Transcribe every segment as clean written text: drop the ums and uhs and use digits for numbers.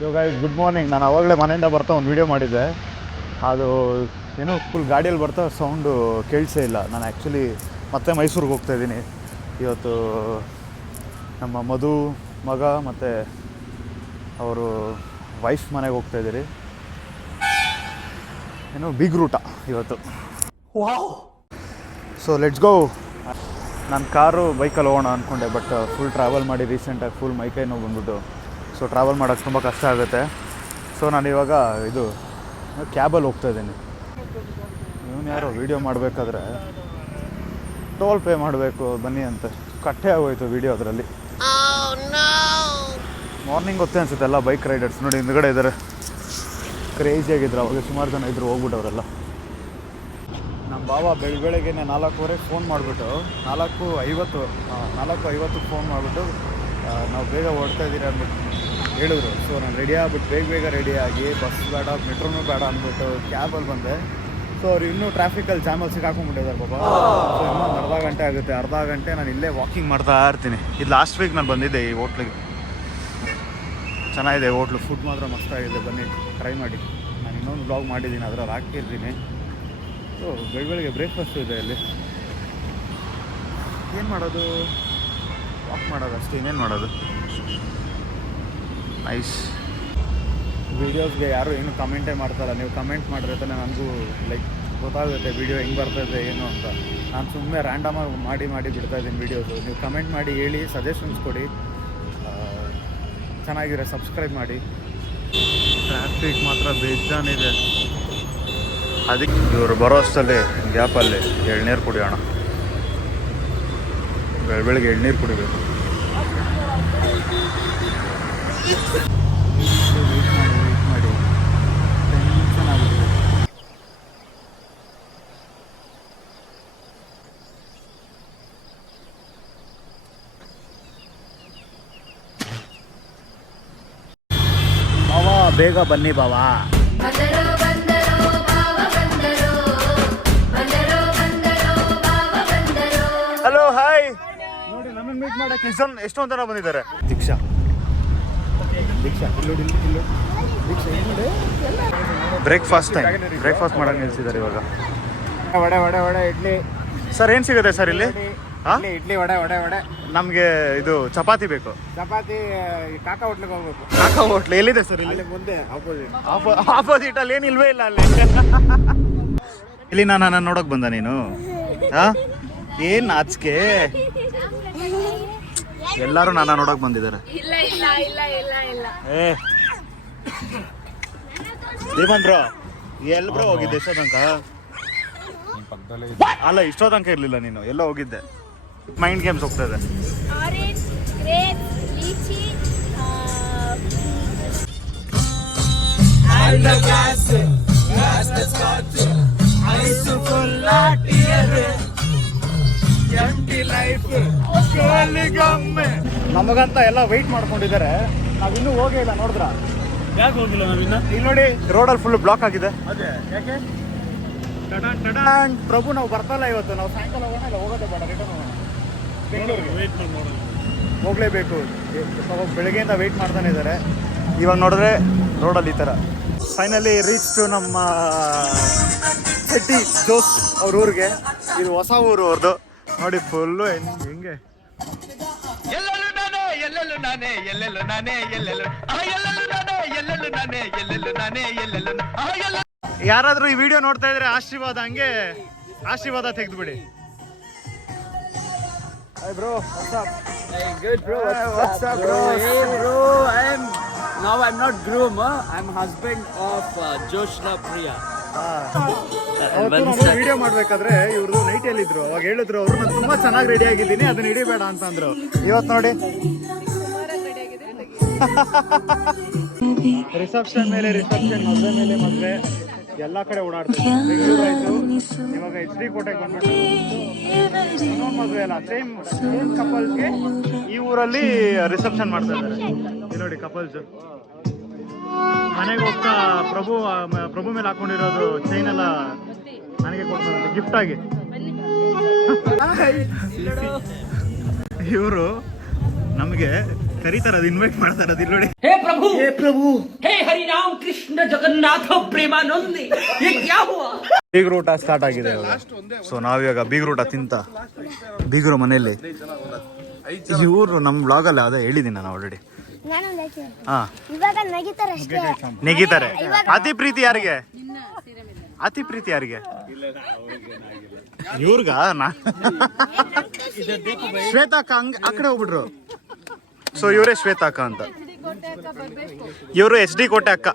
ಇವಾಗ good morning. ನಾನು ಆವಾಗಲೇ ಮನೆಯಿಂದ ಬರ್ತಾ ಒಂದು ವೀಡಿಯೋ ಮಾಡಿದ್ದೆ. ಅದು ಏನೋ ಫುಲ್ ಗಾಡಿಯಲ್ಲಿ ಬರ್ತಾ ಸೌಂಡು ಕೇಳಿಸೇ ಇಲ್ಲ. ನಾನು ಆ್ಯಕ್ಚುಲಿ ಮತ್ತೆ ಮೈಸೂರಿಗೆ ಹೋಗ್ತಾಯಿದ್ದೀನಿ ಇವತ್ತು. ನಮ್ಮ ಮಧು ಮಗ ಮತ್ತು ಅವರು ವೈಫ್ ಮನೆಗೆ ಹೋಗ್ತಾಯಿದ್ದೀರಿ. ಏನೋ ಬಿಗ್ ರೂಟ ಇವತ್ತು. So let's go. ನಾನು ಕಾರು ಬೈಕಲ್ಲಿ ಹೋಗೋಣ ಅಂದ್ಕೊಂಡೆ, ಬಟ್ ಫುಲ್ ಟ್ರಾವೆಲ್ ಮಾಡಿ ರೀಸೆಂಟಾಗಿ ಫುಲ್ ಮೈಕೈ ನೋವು ಬಂದ್ಬಿಟ್ಟು ಸೊ ಟ್ರಾವೆಲ್ ಮಾಡೋಕ್ಕೆ ತುಂಬ ಕಷ್ಟ ಆಗುತ್ತೆ. ಸೊ ನಾನು ಇವಾಗ ಇದು ಕ್ಯಾಬಲ್ಲಿ ಹೋಗ್ತಾಯಿದ್ದೀನಿ. ಇವನು ಯಾರೋ ವೀಡಿಯೋ ಮಾಡಬೇಕಾದ್ರೆ ಟೋಲ್ ಪೇ ಮಾಡಬೇಕು ಬನ್ನಿ ಅಂತ ಕಟ್ಟೆ ಆಗೋಯ್ತು ವೀಡಿಯೋ ಅದರಲ್ಲಿ. ಮಾರ್ನಿಂಗ್ ಗೊತ್ತೇ ಅನಿಸುತ್ತೆ ಎಲ್ಲ ಬೈಕ್ ರೈಡರ್ಸ್ ನೋಡಿ ಹಿಂದ್ಗಡೆ ಇದ್ದಾರೆ. ಕ್ರೇಜಿಯಾಗಿದ್ರು ಅವಾಗ, ಸುಮಾರು ಜನ ಇದ್ದರು, ಹೋಗ್ಬಿಟ್ಟವರೆಲ್ಲ. ನಮ್ಮ ಬಾವ ಬೆಳಗ್ಗೆಗೆ 4:15 ಫೋನ್ ಮಾಡಿಬಿಟ್ಟು 4:50 ಫೋನ್ ಮಾಡಿಬಿಟ್ಟು ನಾವು ಬೇಗ ಹೊರಡ್ತಾಯಿದ್ದೀರಿ ಅಂದ್ಬಿಟ್ಟು ಹೇಳಿದ್ರು. ಸೊ ನಾನು ರೆಡಿ ಆಗ್ಬಿಟ್ಟು ಬೇಗ ರೆಡಿಯಾಗಿ ಬಸ್ ಬೇಡ ಮೆಟ್ರೋನೂ ಬೇಡ ಅಂದ್ಬಿಟ್ಟು ಕ್ಯಾಬಲ್ಲಿ ಬಂದೆ. ಸೊ ಅವ್ರು ಇನ್ನೂ ಟ್ರಾಫಿಕಲ್ಲಿ ಜಾಮಲ್ಲಿ ಸಿಕ್ಕಾಕೊಂಡ್ಬಿಟ್ಟಿದ್ದಾರೆ ಪಾಪ. ಸೊ ಇನ್ನೊಂದು ಅರ್ಧ ಗಂಟೆ ನಾನು ಇಲ್ಲೇ ವಾಕಿಂಗ್ ಮಾಡ್ತಾ ಇರ್ತೀನಿ. ಇದು ಲಾಸ್ಟ್ ವೀಕ್ ನಾನು ಬಂದಿದ್ದೆ ಈ ಹೋಟ್ಲಿಗೆ. ಚೆನ್ನಾಗಿದೆ ಹೋಟ್ಲು, ಫುಡ್ ಮಾತ್ರ ಮಸ್ತಾಗಿದೆ, ಬನ್ನಿ ಟ್ರೈ ಮಾಡಿ. ನಾನು ಇನ್ನೊಂದು ಬ್ಲಾಗ್ ಮಾಡಿದ್ದೀನಿ, ಅದರಲ್ಲಿ ಹಾಕಿರ್ತೀನಿ. ಸೊ ಬೆಳಗ್ಗೆ ಬ್ರೇಕ್ಫಾಸ್ಟು ಇದೆ ಅಲ್ಲಿ. ಏನು ಮಾಡೋದು, ವಾಕ್ ಮಾಡೋದು ಅಷ್ಟೇ, ಇನ್ನೇನು ಮಾಡೋದು. ನೈಸ್. ವೀಡಿಯೋಸ್ಗೆ ಯಾರು ಏನು ಕಮೆಂಟೇ ಮಾಡ್ತಾರಲ್ಲ, ನೀವು ಕಮೆಂಟ್ ಮಾಡಿದ್ರೆ ತಾನೇ ನನಗೂ ಲೈಕ್ ಗೊತ್ತಾಗುತ್ತೆ ವೀಡಿಯೋ ಹೆಂಗೆ ಬರ್ತದೆ ಏನು ಅಂತ. ನಾನು ಸುಮ್ಮನೆ ರ್ಯಾಂಡಮಾಗಿ ಮಾಡಿ ಬಿಡ್ತಾಯಿದ್ದೀನಿ ವೀಡಿಯೋಸು. ನೀವು ಕಮೆಂಟ್ ಮಾಡಿ ಹೇಳಿ, ಸಜೆಷನ್ಸ್ ಕೊಡಿ, ಚೆನ್ನಾಗಿರೋ ಸಬ್ಸ್ಕ್ರೈಬ್ ಮಾಡಿ. ಟ್ರಾಫಿಕ್ ಮಾತ್ರ ಬೇಜಾನಿದೆ. ಅದಕ್ಕೆ ಇವರು ಬರೋ ಅಷ್ಟಲ್ಲಿ ಗ್ಯಾಪಲ್ಲಿ ಎಳ್ನೀರು ಕುಡಿಯೋಣ. ಬೆಳಗ್ಗೆ ಎಳ್ನೀರು ಕುಡಿಬೇಕು. ವೆಯ್ಟ್ ಮಾಡಿ ಟೆನ್ಷನ್ ಆಗಿದೆ. ಬಾವಾ ಬೇಗ ಬನ್ನಿ ಬಾವಾ. Hello hi. ನೋಡಿ ನಮ್ಮನ್ನು ಮೀಟ್ ಮಾಡೋಕ್ಕೆ ಎಷ್ಟೊಂದು ಜನ ಬಂದಿದ್ದಾರೆ. ದೀಕ್ಷಾ ಬ್ರೇಕ್ಫಾಸ್ಟ್ ಮಾಡೋಕೆ ನಿಲ್ಸಿದ್ದಾರೆ ಇವಾಗ. ವಡೆ ಇಡ್ಲಿ ಸರ್. ಏನು ಸಿಗುತ್ತೆ ಸರ್ ಇಲ್ಲಿ? ಇಡ್ಲಿ ವಡೆ. ನಮಗೆ ಇದು ಚಪಾತಿ ಬೇಕು. ಚಪಾತಿ ಕಾಕಾ ಹೋಟ್ಲಿಗೆ ಹೋಗ್ಬೇಕು. ಕಾಕಾ ಹೋಟ್ಲ್ ಎಲ್ಲಿದೆ ಸರ್? ಇಲ್ಲಿ ಮುಂದೆ ಆಪೋಸಿಟ್ ಅಲ್ಲಿ. ಏನು ಇಲ್ವೇ ಇಲ್ಲ ಅಲ್ಲಿ. ಇಲ್ಲಿ ನಾನು ನೋಡೋಕೆ ಬಂದ ನೀನು? ಏನು ನಾಚಿಕೆ? ಎಲ್ಲರೂ ನನ್ನ ನೋಡಕ್ ಬಂದಿದ್ದಾರೆ. ಬ್ರೋ ಎಲ್ ಬ್ರೋ ಹೋಗಿದ್ದೆ ಇಷ್ಟೋತನಕ? ಅಲ್ಲ ಇಷ್ಟೋತನಕ ಇರ್ಲಿಲ್ಲ ನೀನು, ಎಲ್ಲ ಹೋಗಿದ್ದೆ? ಮೈಂಡ್ ಗೇಮ್ಸ್ ಹೋಗ್ತಾ ಇದೆ. ನಮಗಂತ ಎಲ್ಲ ವೆಯ್ಟ್ ಮಾಡ್ಕೊಂಡಿದ್ದಾರೆ. ನಾವಿನ್ನೂ ಹೋಗೇ ಇಲ್ಲ. ನೋಡಿದ್ರ? ಯಾಕೆ ಹೋಗಿಲ್ಲ ನಾವಿನ್ನ? ಇಲ್ಲಿ ನೋಡಿ ರೋಡಲ್ಲಿ ಫುಲ್ ಬ್ಲಾಕ್ ಆಗಿದೆ. ಅದೇ ಯಾಕೆ? ಪ್ರಭು ನಾವು ಬರ್ತಲ್ಲ ಇವತ್ತು. ನಾವು ಸಾಯಂಕಾಲ ಹೋಗೋಣ, ಇಲ್ಲ ಹೋಗೋದೇ ಬೇಡ, ರಿಟರ್ನ್ ಹೋಗೋಣ ಬೆಂಗಳೂರಿಗೆ. ವೆಯ್ಟ್ ಮಾಡಿ ಹೋಗಲೇಬೇಕು. ಬೆಳಗ್ಗೆಯಿಂದ ವೆಯ್ಟ್ ಮಾಡ್ತಾನೆ ಇದ್ದಾರೆ. ಇವಾಗ ನೋಡಿದ್ರೆ ರೋಡಲ್ಲಿ ಈ ಥರ. ಫೈನಲಿ ರೀಚ್ ಟು ನಮ್ಮ ಶೆಟ್ಟಿ ಜೋಸ್ ಅವ್ರ ಊರಿಗೆ. ಇದು ಹೊಸ ಊರು ಅವ್ರದ್ದು. ನೋಡಿ ಫುಲ್ಲು ಹೆಂಗೆ ಯಾರಾದ್ರೂ ಈ ವಿಡಿಯೋ ನೋಡ್ತಾ ಇದ್ರೆ ಆಶೀರ್ವಾದ, ಹಂಗೆ ಆಶೀರ್ವಾದ ತೆಗೆದುಬಿಡಿ. Hi bro, what's up? Hey, good bro. What's up bro? Hey bro, I'm not groom, I'm husband of Joshna Priya. Video ಮಾಡ್ಬೇಕಾದ್ರೆ ಇವ್ರದ್ದು ನೈಟಿಯಲ್ಲಿ ಇದ್ರು. ಅವಾಗ ಹೇಳಿದ್ರು ಅವರು, ನಾನು ತುಂಬಾ ಚೆನ್ನಾಗಿ ರೆಡಿ ಆಗಿದ್ದೀನಿ, ಅದನ್ನ ಹಿಡಿಬೇಡ ಅಂತಂದ್ರು. ಇವತ್ತು ನೋಡಿ ರಿಸೆಪ್ಷನ್ ಮೇಲೆ ರಿಸೆಪ್ಷನ್, ಮದುವೆ ಮೇಲೆ ಮದುವೆ, ಎಲ್ಲ ಕಡೆ ಓಡಾಡ್ತಾರೆ. ಬೆಂಗಳೂರು ಆಯ್ತು, ಇವಾಗ HD ಕೋಟೆಗೆ ಬಂದ್ಬಿಟ್ಟು ಇನ್ನೊಂದು ಮದುವೆ ಅಲ್ಲ, ಸೇಮ್ ಕಪಲ್ಸ್ಗೆ ಈ ಊರಲ್ಲಿ ರಿಸೆಪ್ಷನ್ ಮಾಡ್ತಾ ಇದ್ದಾರೆ. ಇಲ್ಲಿ ನೋಡಿ ಕಪಲ್ಸ್ ಮನೆಗೆ ಹೋಗ್ತಾ ಪ್ರಭು ಮೇಲೆ ಹಾಕೊಂಡಿರೋದು ಚೈನ್ ಎಲ್ಲ ನನಗೆ ಕೊಡ್ತಾರೆ ಗಿಫ್ಟ್ ಆಗಿ. ಇವರು ನಮಗೆ ಕರೀತಾರ ಅದು ಇನ್ವೈಟ್ ಮಾಡ್ತಾರ ಅದು ನೋಡಿ. हे प्रभु हे हरि राम कृष्ण जगन्नाथ प्रेमानंद ये क्या हुआ. ಬೀಗ್ರೂಟ ಸ್ಟಾರ್ಟ್ ಆಗಿದೆ ಸೊ ನಾವಿವಾಗ ಬೀಗ್ರೂಟ ತಿಂತ ಬೀಗರು ಮನೆಯಲ್ಲಿ ಇವರು ನಮ್ಮ ಬ್ಲಾಗಲ್ಲಿ ಅದೇ ಹೇಳಿದ್ದೀನಿ ನಾನು ಆಲ್ರೆಡಿ. ಹಾ ಇವಾಗ ನಗಿತಾರೆ ಅಷ್ಟೇ. ನೆಗಿತಾರೆ. ಅತಿ ಪ್ರೀತಿ ಯಾರಿಗೆ? ಅತಿ ಪ್ರೀತಿ ಯಾರಿಗೆ? ಇವ್ರಿಗ ಶ್ವೇತಾಕ ಹಂಗ ಆ ಕಡೆ ಹೋಗ್ಬಿಟ್ರು. ಸೊ ಇವರೇ ಶ್ವೇತಾಕ ಅಂತ. ಇವರು HD ಕೋಟೆ ಅಕ್ಕ.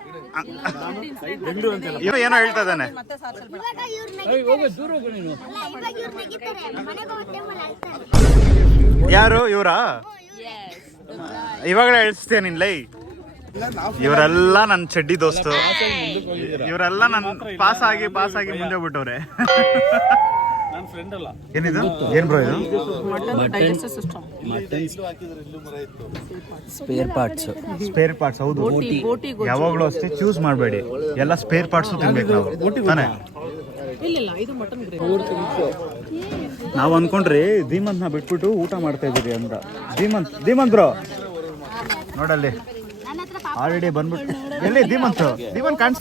ಇವ ಏನೋ ಹೇಳ್ತಾ ಇದ್ದಾನೆ. ಇವಾಗ ಇವ್ರು ನಗಿತಾರೆ. ಅಲ್ಲ, ಇವಾಗ ಇವ್ರು ನಗಿತಾರೆ. ಮನೆಗೆ ಹೋಗೋ ಟೈಮಲ್ಲಿ ಅಳ್ತಾರೆ. ಯಾರು ಇವರಾ? ಇವಾಗಲೇ ಹೇಳ್ಸ್ತೇನೆ ನಿನ್ ಲೈ. ಇವರೆಲ್ಲ ನನ್ನ ಚಡ್ಡಿ ದೋಸ್ತು. ಇವರೆಲ್ಲ ನನ್ನ ಪಾಸ್ ಆಗಿ ಮುಂದೆ ಬಿಟ್ಟವ್ರೆ. ಏನಿದು? ಏನ್ ಬ್ರೋ ಇದು? Spare parts. ಹೌದು, ಯಾವಾಗ್ಲೂ ಅಷ್ಟೇ ಚೂಸ್ ಮಾಡಬೇಡಿ, ಎಲ್ಲ ಸ್ಪೇರ್ ಪಾರ್ಟ್ಸ್ ತಿನ್ಬೇಕು ನಾವು ತಾನೆ. ನಾವು ಅನ್ಕೊಂಡ್ರಿ ಧೀಮಂತ್ ನ ಬಿಟ್ಬಿಟ್ಟು ಊಟ ಮಾಡ್ತಾ ಇದೀರಿ ಅಂತ. ಧೀಮಂತ್ ಬ್ರೋ ನೋಡಲ್ಲಿ ಆಲ್ರೆಡಿ ಬಂದ್ಬಿಟ್ಟು. ಎಲ್ಲಿ ಧೀಮಂತ್ ಕಾಣಿಸ್.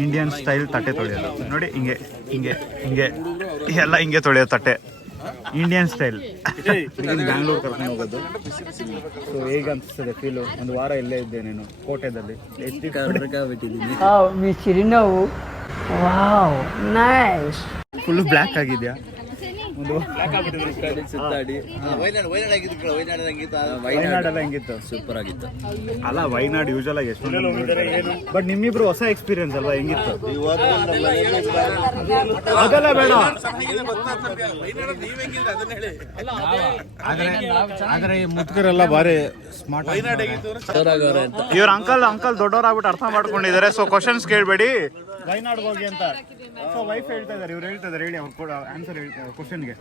ಇಂಡಿಯನ್ ಸ್ಟೈಲ್ ತಟ್ಟೆ ತೊಳೆಯೋದು ನೋಡಿ. ಹಿಂಗೆ ಹಿಂಗೆ ಹಿಂಗೆ ಎಲ್ಲ ಹಿಂಗೆ ತೊಳೆಯೋ ತಟ್ಟೆ ಇಂಡಿಯನ್ ಸ್ಟೈಲ್. ಬ್ಯಾಂಗ್ಳೂರ್ ಕರ್ಕೊಂಡು ಹೋಗೋದು. ಸೊ ಹೇಗೆ ಅನ್ಸ್ತದೆ ಫೀಲು? ಒಂದು ವಾರ ಇಲ್ಲೇ ಇದ್ದೆ ನೀನು ಕೋಟೆದಲ್ಲಿ. ಫುಲ್ ಬ್ಲ್ಯಾಕ್ ಆಗಿದ್ಯಾ? ವೈನಾಡೆಲ್ಲ ಹೆಂಗಿತ್ತು? ಸೂಪರ್ ಆಗಿತ್ತು. ಅಲ್ಲ ವೈನಾಡ್ ಯೂಶಲ್ ಆಗಿ ಎಷ್ಟು, ಬಟ್ ನಿಮ್ಮಿಬ್ರು ಹೊಸ ಎಕ್ಸ್ಪೀರಿಯನ್ಸ್ ಅಲ್ವಾ? ಹೆಂಗಿತ್ತು? ಅದೆಲ್ಲ ಬೇಡ. ಆದ್ರೆ ಈ ಮುದುಕರೆಲ್ಲ ಬಾರಿ ಸ್ಮಾರ್ಟ್. ಇವ್ರ ಅಂಕಲ್ ದೊಡ್ಡವರಾಗ್ಬಿಟ್ಟು ಅರ್ಥ ಮಾಡ್ಕೊಂಡಿದ್ದಾರೆ. ಸೊ ಕ್ವಶನ್ಸ್ ಕೇಳಬೇಡಿ, ವೈನಾಡ್ಗೆ ಹೋಗಿ ಅಂತ. ಸೊ ವೈಫ್ ಹೇಳ್ತಾ ಇದಾರೆ, ಇವ್ರು ಹೇಳ್ತಾ ಇದಾರೆ, ಹೇಳಿ ಅವ್ರು ಕೂಡ ಆನ್ಸರ್ ಹೇಳ್ತಾರೆ ಕ್ವಶನ್ಗೆ.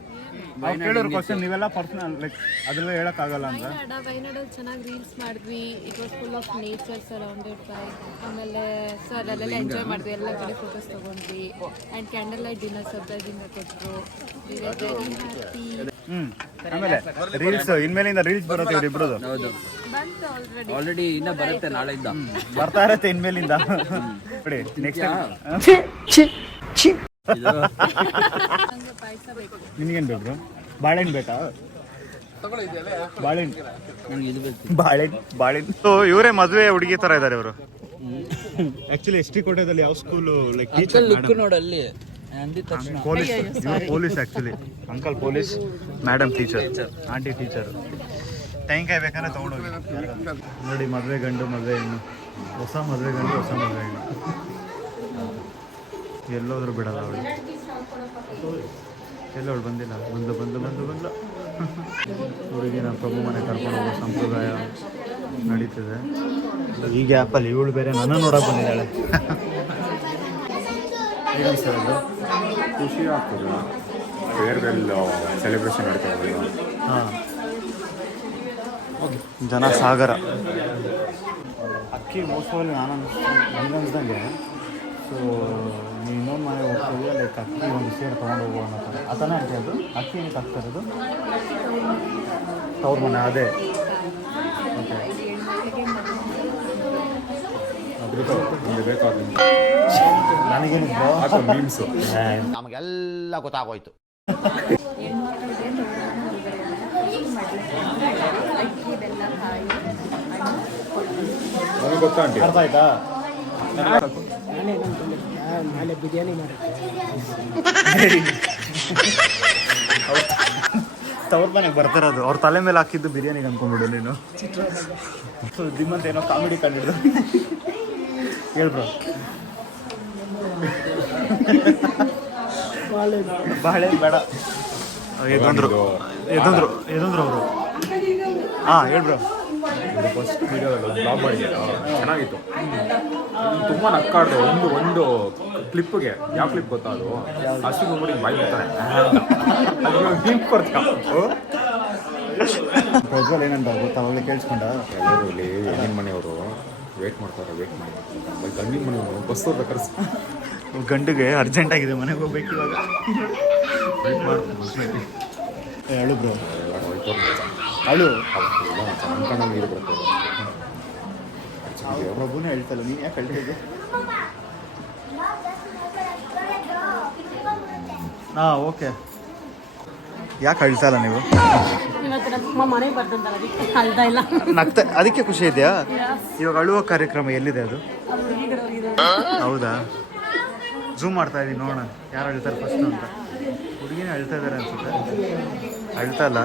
ಅವ್ರು ಕೇಳೋರು ಕ್ವಶನ್ ನೀವೆಲ್ಲ ಪರ್ಸನಲ್ ಲೈಕ್ ಅದೆಲ್ಲ ಹೇಳಕ್ಕಾಗಲ್ಲ ಅಂತ. ವೈನಾಡಲ್ಲಿ ಚೆನ್ನಾಗಿ ರೀಲ್ಸ್ ಮಾಡಿದ್ವಿ. It was full of nature surrounded by. ಆಮೇಲೆ ಸೊ ಅಲ್ಲೆಲ್ಲ ಎಂಜಾಯ್ ಮಾಡಿದ್ವಿ, ಎಲ್ಲ ಕಡೆ ಫೋಟೋಸ್ ತೊಗೊಂಡ್ವಿ. And candle light dinner surprising ಕೊಟ್ಟರು. ಆಮೇಲೆ ರೀಲ್ಸ್ ಇನ್ಮೇಲಿಂದ ರೀಲ್ಸ್ ಬರುತ್ತೆ ಇವ್ರಿಬ್ರದ್ದು. ಬಂತು ಆಲ್ರೆಡಿ ಇನ್ನ ಬರುತ್ತೆ, ನಾಳೆಯಿಂದ ಬರ್ತಾ ಇರತ್ತೆ ಇನ್ಮೇಲಿಂದ. ನೋಡಿ ನೆಕ್ಸ್ಟ್ ಪಾಯಸ ಬೇಕು. ನಿಮಗೇನು ಬೇಕು? ಬಾಳೆಹಣ್ಣು ಬೇಕಾ? ಬಾಳೆಹಣ್ಣು. ಸೊ ಇವರೇ ಮದುವೆ ಹುಡುಗಿ ತರ ಇದ್ದಾರೆ ಇವರು. ಆಕ್ಚುಲಿ SD ಕೋಟೆದಲ್ಲಿ ಯಾವ ಸ್ಕೂಲು ಲೈಕ್ ಟೀಚರ್ ನೋಡಲ್ಲಿ ಪೊಲೀಸ್. ಇವರು police actually. Uncle police, madam teacher, aunty teacher. ತೆಂಗಿನಕಾಯಿ ಬೇಕಂದ್ರೆ ತೊಗೊಂಡೋಗಿ. ನೋಡಿ ಮದುವೆ ಗಂಡು ಮದುವೆ ಹೆಣ್ಣು, ಹೊಸ ಮದುವೆ ಗಂಡು ಹೊಸ ಮದುವೆ ಹೆಣ್ಣು. ಎಲ್ಲೋದ್ರು ಬಿಡಲ್ಲ ಅವಳು. ಎಲ್ಲವಳು ಬಂದಿಲ್ಲ. ಬಂದು ಹುಡುಗಿನ ಪ್ರಭು ಮನೆ ಕರ್ಕೊಂಡು ಹೋಗೋ ಸಂಪ್ರದಾಯ ನಡೀತಿದೆ. ಈ ಗ್ಯಾಪಲ್ಲಿ ಇವಳು ಬೇರೆ ನನ್ನ ನೋಡೋಕೆ ಬಂದಿದ್ದಾಳೆ. ಖುಷಿ ಆಗ್ತದೆ. ಫೇರ್ವೆಲ್ ಸೆಲೆಬ್ರೇಷನ್ ಮಾಡ್ತಾರೆ. ಹಾಂ, ಜನ ಸಾಗರ. ಅಕ್ಕಿ ಮೋಸ್ಟ್ಲಿ ನನಗನ್ಸ್ದಂಗೆ. ಸೊ ನೀವು ಇನ್ನೊಂದು ಮನೆಗೆ ಹೋಗ್ತೀವಿ, ಲೈಕ್ ಅಕ್ಕಿ ಒಂದು ಸೇರು ತೊಗೊಂಡು ಹೋಗುವ ಅನ್ನೋ ಥರ ಆತನೇ ಅಂತ ಅದು. ಅಕ್ಕಿ ಏನಕ್ಕೆ ಹಾಕ್ತಾರದು? ಅವ್ರ ಮನೆ ಅದೇ. ಓಕೆ, ನಿಮಗೆ ಬೇಕಾದ ನನಗೇನು ಮೀಮ್ಸು ನಮಗೆಲ್ಲ ಗೊತ್ತಾಗೋಯ್ತು. ನನಗೆ ಗೊತ್ತಾ ಆಂಟಿ? ಅರ್ಥ ಆಯ್ತಾ? ಬಿರಿಯಾನಿ ತವ್ರ ಮನೆಗೆ ಬರ್ತಿರೋದು ಅವ್ರ ತಲೆ ಮೇಲೆ ಹಾಕಿದ್ದು ಬಿರಿಯಾನಿಗೆ ಅನ್ಕೊಂಡ್ಬಿಡು ನೀನು. ಸೊ ದಿಮ್ಮಂತ ಏನೋ ಕಾಮಿಡಿ ಕಂಡಿದ್ದು ಹೇಳ್ಬ್ರೋ. ಬಾಳೆ ಬೇಡ. ಎದ್ದಂದ್ರು ಅವರು. ಹಾಂ ಹೇಳ್ಬ್ರೋ. ಫಸ್ಟ್ ವೀಡಿಯೋದಲ್ಲಿ ಬ್ಲಾಗ್ ಮಾಡಿದ್ದೆ, ಚೆನ್ನಾಗಿತ್ತು. ತುಂಬ ನಕ್ಕಾಡ್ದು ಒಂದು ಕ್ಲಿಪ್ಗೆ. ಯಾವ ಕ್ಲಿಪ್ ಗೊತ್ತಾ ಅದು? ಅಷ್ಟು ನೋಡಿ ಬಾಯ್ ಬರ್ತಾರೆ ಅದು ಕ್ಲಿಪ್ ಕೊಡ್ತೀವಿ. ಪ್ರಜ್ವಲ್ ಏನಂತ ಗೊತ್ತಾ? ಅವಾಗಲೇ ಕೇಳಿಸ್ಕೊಂಡ ಎಲ್ಲರೂ ಇಲ್ಲಿ ಹೆಣ್ಣಿನ ಮನೆಯವರು ವೇಟ್ ಮಾಡ್ತಾರೆ. ಗಂಡಿನ ಮನೆಯವರು ಬಸ್ ಅವ್ರ ಕರೆಸಿ ಗಂಡಿಗೆ ಅರ್ಜೆಂಟ್ ಆಗಿದೆ, ಮನೆಗೆ ಹೋಗ್ಬೇಕು ಇವಾಗ. ವೇಟ್ ಮಾಡ್ತೀನಿ. ಅಳು ಬ್ರೋ ಅಳು ಕಣ್ಣಲ್ಲಿ ನೀರು ಬರುತ್ತೆ. ಪ್ರಭುನೇ ಹೇಳ್ತಲ್ಲ ನೀನು ಯಾಕೆ ಹೇಳ್ತಿದ್ದೆ? ಹಾಂ ಓಕೆ. ಯಾಕೆ ಅಳ್ತಲ್ಲ ನೀವು? ನಗ್ತಾ ಅದಕ್ಕೆ ಖುಷಿ ಇದೆಯಾ? ಇವಾಗ ಅಳುವ ಕಾರ್ಯಕ್ರಮ ಎಲ್ಲಿದೆ ಅದು? ಹೌದಾ? ಝೂಮ್ ಮಾಡ್ತಾ ಇದ್ದೀನಿ ನೋಡೋಣ ಯಾರು ಅಳ್ತಾರೆ ಫಸ್ಟ್ ಅಂತ. ಹುಡುಗಿನೇ ಅಳ್ತಾ ಇದ್ದಾರೆ ಅನ್ಸುತ್ತೆ. ಅಳ್ತಾ ಇಲ್ಲ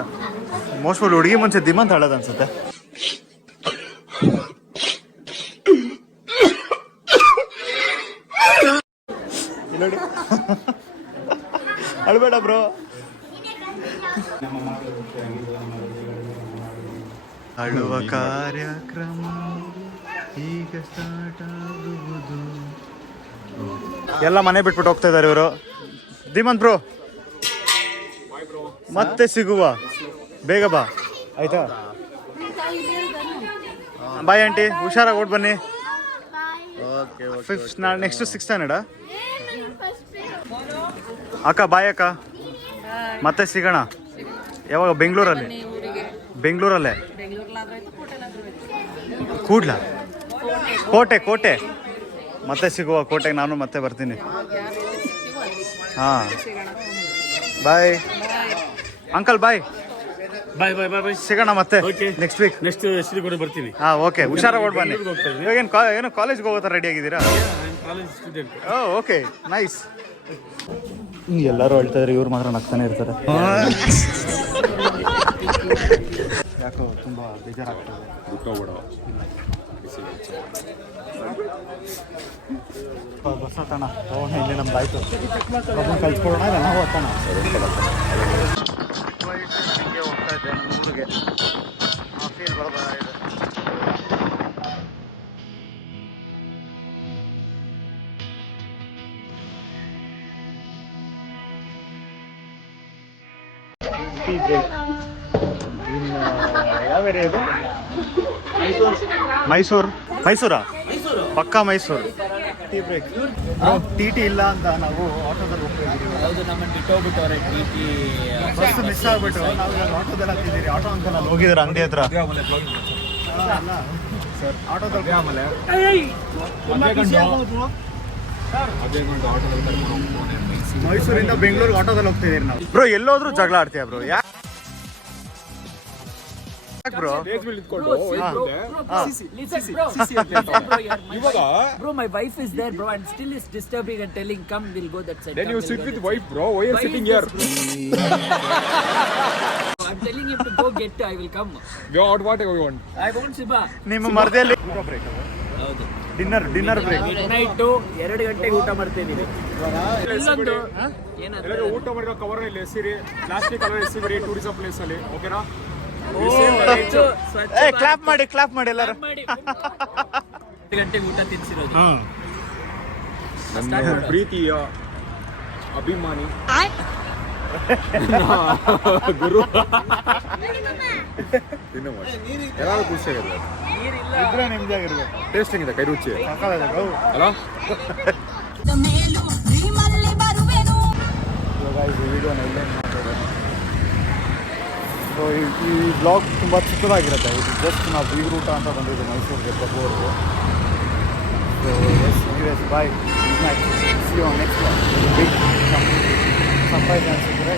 ಮೋಸ್ಟ್ಲಿ ಹುಡುಗಿ ಮುಂಚೆ ದಿಮಂತ ಅಳೋದು ಅನ್ಸುತ್ತೆ. ನೋಡಿ ಅಳ್ಬೇಡ ಬ್ರೋ. ಅಳುವ ಕಾರ್ಯಕ್ರಮ ಈಗ ಸ್ಟಾರ್ಟ್ ಆಗುವುದು. ಎಲ್ಲ ಮನೆ ಬಿಟ್ಬಿಟ್ಟು ಹೋಗ್ತಾ ಇದ್ದಾರೆ ಇವರು. ಧೀಮಂತ್ ಬ್ರೋ ಮತ್ತೆ ಸಿಗುವ, ಬೇಗ ಬಾ ಆಯ್ತಾ. ಬಾಯ್ ಆಂಟಿ, ಹುಷಾರಾಗಿ ಓಟ್ ಬನ್ನಿ. Next 6th ಸ್ಟ್ಯಾಂಡರ್ಡಾ? ಅಕ್ಕ ಬಾಯ್ ಅಕ್ಕ, ಮತ್ತೆ ಸಿಗೋಣ. ಯಾವಾಗ? ಬೆಂಗಳೂರಲ್ಲಿ? ಬೆಂಗಳೂರಲ್ಲೇ ಕೂಡ್ಲ ಕೋಟೆ ಮತ್ತೆ ಸಿಗುವ. ಕೋಟೆಗೆ ನಾನು ಮತ್ತೆ ಬರ್ತೀನಿ. ಹಾಂ ಬಾಯ್ ಅಂಕಲ್, ಬಾಯ್ ಬಾಯ್ ಬಾಯ್ ಬಾಯ್ ಬಾಯ್. ಸಿಗೋಣ ಮತ್ತೆ ನೆಕ್ಸ್ಟ್ ವೀಕ್. ನೆಕ್ಸ್ಟ್ ಶ್ರೀಗೌಡ ಬರ್ತೀವಿ. ಹಾಂ ಓಕೆ, ಹುಷಾರಾಗಿ ಓಡ್ ಬನ್ನಿ. ಇವಾಗ ಏನು ಕಾಲೇಜ್ಗೆ ಹೋಗೋ ಥರ ರೆಡಿ ಆಗಿದ್ದೀರಾ? College student. Okay nice. ಎಲ್ಲರೂ ಹೇಳ್ತಾ ಇದ್ದಾರೆ, ಇವ್ರು ಮಾತ್ರ ನಗ್ತಾನೆ ಇರ್ತಾರೆ. ಯಾಕೋ ತುಂಬ ಬೇಜಾರಾಗ್ತದೆ. ಬಸ್ ಹತ್ತಣ ತಗೋಣ, ಇಲ್ಲಿ ನಮ್ದು ಆಯಿತು. ಒಬ್ಬನ ಕಲ್ಸ್ಕೊಡೋಣ, ನಾವು ಹತ್ತಣ. ಹೋಗ್ತಾ ಇದ್ದೆ ನಮ್ಮ ಊರಿಗೆ. ಫೀಲ್ ಬರ್ತಾ ಇದೆ. ಯಾವ ಏರಿಯಾ ಇದು? ಮೈಸೂರಾ? ಪಕ್ಕಾ ಮೈಸೂರು. Tea break. ಟಿ ಟಿ ಇಲ್ಲ ಅಂತ ನಾವು ಆಟೋದಲ್ಲಿ ಹೋಗ್ತಿದ್ದೀವಿ. ಹೌದು, ನಮ್ಮನ್ನು ಬಿಟ್ಟೋಗ್ಬಿಟ್ಟವ್ರೆ ಟಿ ಬಸ್ ಮಿಸ್ ಆಗ್ಬಿಟ್ಟು ನಾವು ಇವಾಗ ಆಟೋದಲ್ಲಿ ಹತ್ತಿದ್ದೀರಿ. ಆಟೋ ಅಂಕಲ್ ಅಲ್ಲಿ ಹೋಗಿದ್ದಾರೆ ಅಂಗಡಿ ಹತ್ರ. ಸರ್ ಆಟೋದಲ್ಲಿ ಆಮೇಲೆ ಮೈಸೂರಿಂದ ಬೆಂಗಳೂರಿಗೆ ಆಟೋದಲ್ಲಿ ಹೋಗ್ತಿದ್ದೀರಿ ನಾವು. ಬ್ರೋ ಎಲ್ಲೋದ್ರೂ ಜಗಳ ಆಡ್ತೀಯ ಬ್ರೋ? ಯಾಕೆ bro? Bro, my wife is there, bro, and still is disturbing and telling, "Come, we'll go that side." Then you sit with wife, bro. Why are you sitting here? I'm telling him to go get. I will come. What do you want? I won't, Siba. ನಿಮ್ಮ ಮರದಲ್ಲಿ ಹೌದು. Dinner break. Night 2 ಗಂಟೆಗೆ ಊಟ ಮಾಡ್ತಿದ್ದೀವಿ. ಇಲ್ಲೊಂದು ಎಲ್ಲರೂ ಊಟ ಮಾಡಿರೋ ಕವರ್ ಇಲ್ಲಿ ಎಸಿರಿ, ಪ್ಲಾಸ್ಟಿಕ್ ಕವರ್ ಎಸಿರಿ ಟೂರಿಸಂ ಪ್ಲೇಸ್ ಅಲ್ಲಿ. ಓಕೆನಾ? ಕ್ಲಾಪ್ ಮಾಡಿ ಎಲ್ಲರೂ. 2 ಗಂಟೆಗೆ ಊಟ ತಿನ್ಸಿರೋದು. ನನ್ನ ಪ್ರೀತಿಯ ಅಭಿಮಾನಿ ಗುರು. ತಿನ್ನು ಮಾಡಿ ಯಾರು ಖುಷಿಯಾಗಿರ್ಬೇಕು. ಇದ್ರೆ ನಿಮ್ದಾಗಿರ್ಬೇಕು. ಟೇಸ್ಟಿಂಗ್ ಇದೆ, ಕೈ ರುಚಿ ಅಲ್ಲ? ಇವಾಗ ಇದು ವಿಡಿಯೋನ ಇಲ್ಲೇ ಮಾಡ್ತಾರೆ. ಸೊ ಈ ಬ್ಲಾಗ್ ತುಂಬ ಚಿಕ್ಕದಾಗಿರುತ್ತೆ. ಇದು ಜಸ್ಟ್ ನಾವು ಬೀಗ್ ರೂಟ ಅಂತ ಬಂದಿದ್ದು ಮೈಸೂರಿಗೆ ಪ್ರಭುವರೆಗೂ. So yes bye, good night, see you next blog. Big surprise ಅನಿಸಿದ್ರೆ